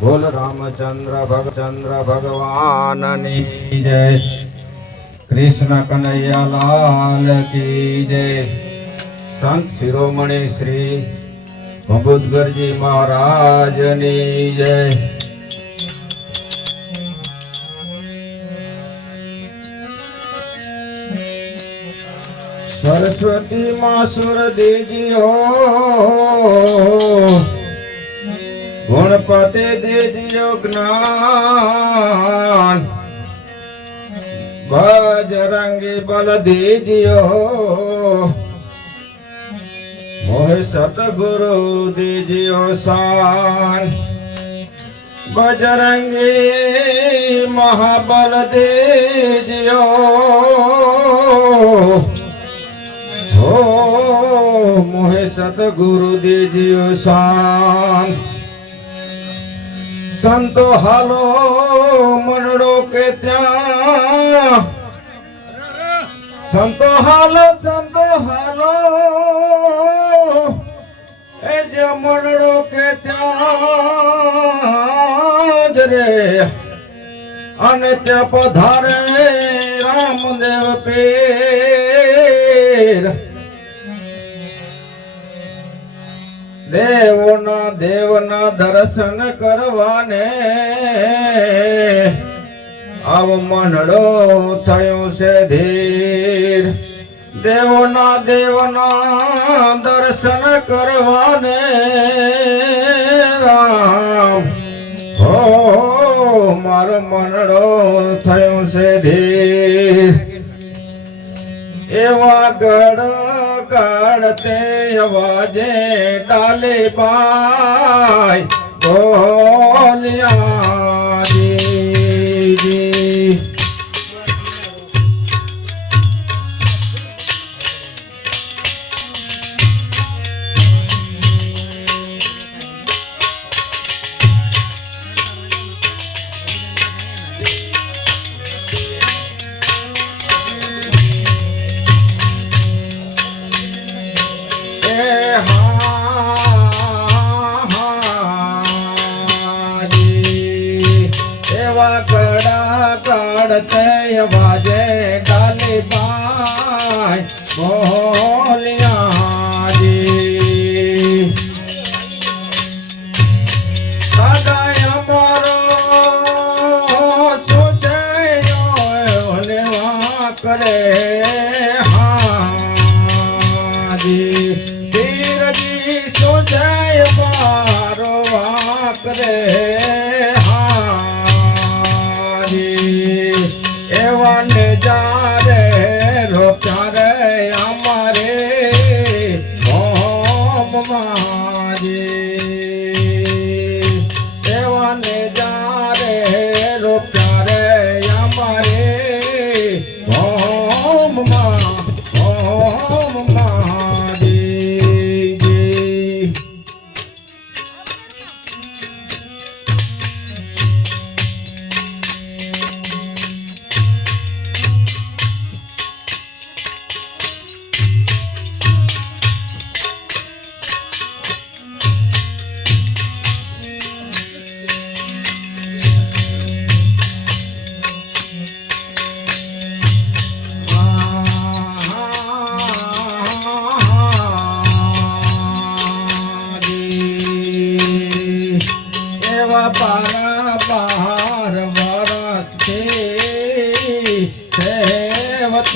બોલ રામચંદ્ર ભગચંદ્ર ભગવાનની જય કૃષ્ણ કનૈયાલાલ કી જય સંત શિરોમણી શ્રી ભગુદગરજી મહારાજની જય સરસ્વતી માં સુર દેજીઓ ગુણપતિ દેજો જ્ઞાન. બજરંગી બલ દેજીઓ મોહ સતગુરુ દેજીઓ શાન બજરંગી મહાબલ દેજીઓ હો મોહે સતગુરુ દેજીઓ શાન સંતો હાલો મંડળો કે ત્યાં? સંતો હાલો સંતો હાલો, એ જે મંડળો કે ત્યાં રે. અને ત્યાં પધારે રામદેવ પીર. દેવોના દેવના દર્શન કરવાને આવ મનડો થયો છે ધીર. દેવોના દેવના દર્શન કરવાને હો, મારો મનડો થયો છે ધીર. એવા ગઢ કાઢતે અવાજે ડાલે બાય. બોલ્યા. વાજે ડાલી બાય બોલ્યા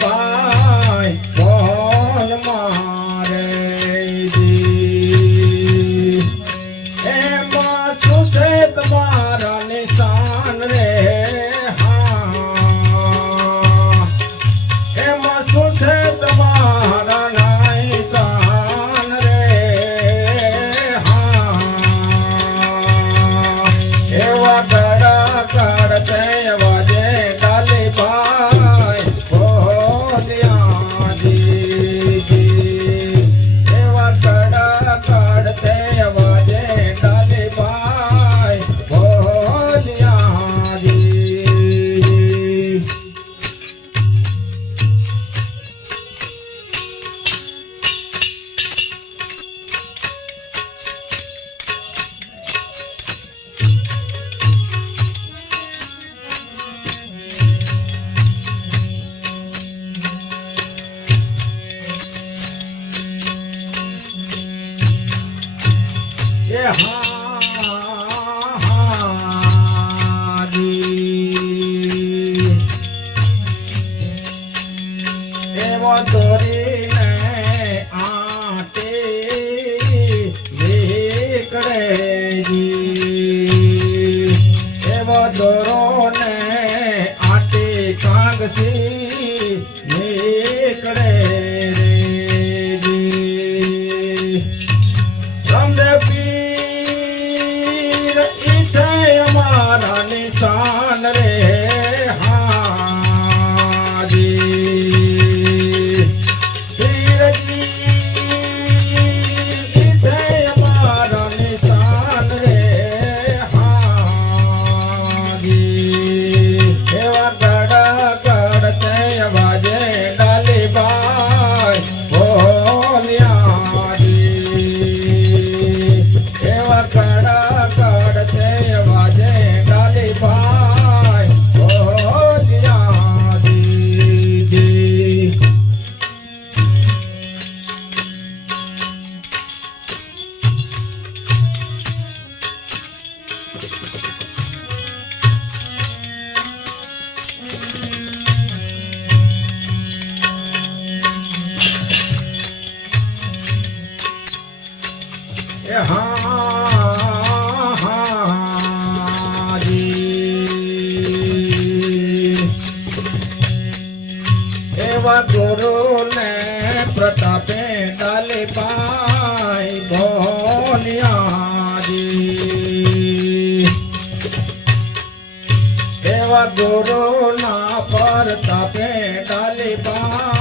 Bye. ಕಡೆ એવા ગુરુ ને પ્રતાપે ડાલી પાય ભોલિયાજી એવા ગુરુ ના પ્રતાપે ડાલી પાય